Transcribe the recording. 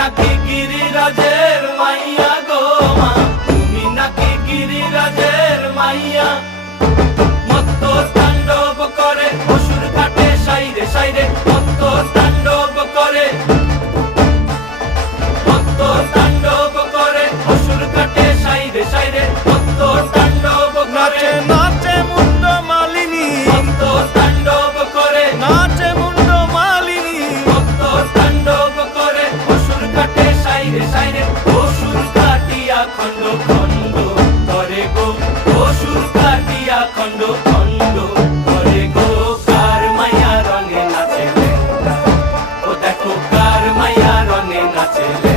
নাকি গিরিরাজের মাইয়া গো মা, তুমি নাকি গিরিরাজের মাইয়া। মত্ত তাণ্ডব করে অসুর কাটে সাইরে সাইরে, মত্ত তাণ্ডব করে, মত্ত তাণ্ডব করে অসুর কাটে সাইরে সাইরে, মত্ত তাণ্ডব করে। নাচে মুন্ড মালিনী, মত্ত তাণ্ডব করে, নাচে মুন্ড মালিনী, মত্ত তাণ্ডব করে অসুর কাটে সাইরে সাইরে, অসুর কাটিয়া খণ্ড খণ্ড করে গো, অসুর কাটিয়া খণ্ড খণ্ড করে গো। কার মায়া রঙে নাচে লেঙ্গা, ও দেখো কার মায়া রঙে নাচে লেঙ্গা।